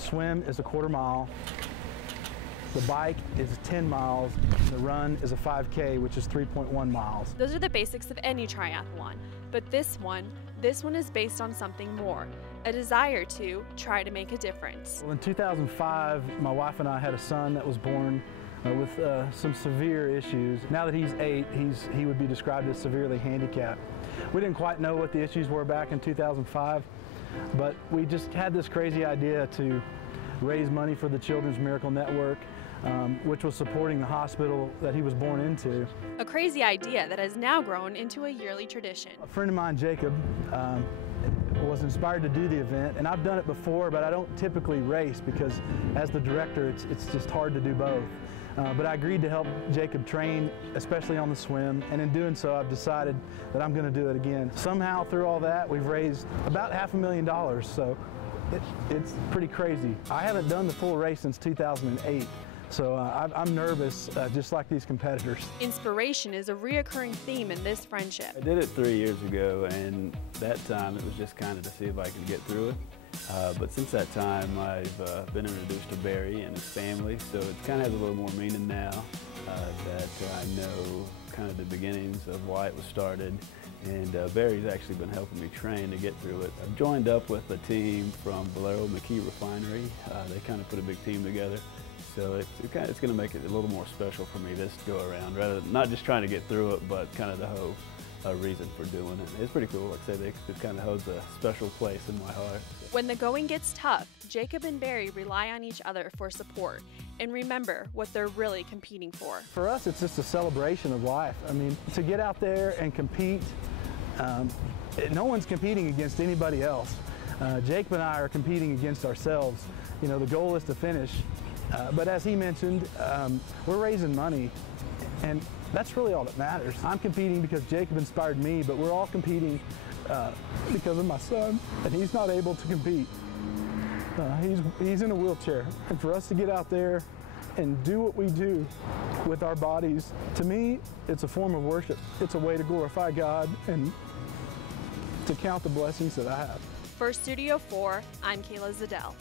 swim is a 1/4 mile. The bike is 10 miles, and the run is a 5K, which is 3.1 miles. Those are the basics of any triathlon, but this one is based on something more, a desire to try to make a difference. Well, in 2005, my wife and I had a son that was born with some severe issues. Now that he's 8, he would be described as severely handicapped. We didn't quite know what the issues were back in 2005, but we just had this crazy idea to raise money for the Children's Miracle Network, which was supporting the hospital that he was born into. A crazy idea that has now grown into a yearly tradition. A friend of mine, Jacob, was inspired to do the event, and I've done it before, but I don't typically race because as the director, it's just hard to do both. But I agreed to help Jacob train, especially on the swim, and in doing so, I've decided that I'm going to do it again. Somehow, through all that, we've raised about $500,000, so it's pretty crazy. I haven't done the full race since 2008. So I'm nervous, just like these competitors. Inspiration is a reoccurring theme in this friendship. I did it 3 years ago, and that time it was just kind of to see if I could get through it. But since that time, I've been introduced to Barry and his family, so it kind of has a little more meaning now that I know kind of the beginnings of why it was started. And Barry's actually been helping me train to get through it. I've joined up with a team from Valero McKee Refinery. They kind of put a big team together. So it's going to make it a little more special for me this go around, rather than not just trying to get through it, but kind of the whole reason for doing it. It's pretty cool. Like I say, it kind of holds a special place in my heart. When the going gets tough, Jacob and Barry rely on each other for support and remember what they're really competing for. For us, it's just a celebration of life. I mean, to get out there and compete, no one's competing against anybody else. Jacob and I are competing against ourselves. You know, the goal is to finish. But as he mentioned, we're raising money, and that's really all that matters. I'm competing because Jacob inspired me, but we're all competing because of my son, and he's not able to compete. He's in a wheelchair, and for us to get out there and do what we do with our bodies, to me, it's a form of worship. It's a way to glorify God and to count the blessings that I have. For Studio 4, I'm Kayla Zadell.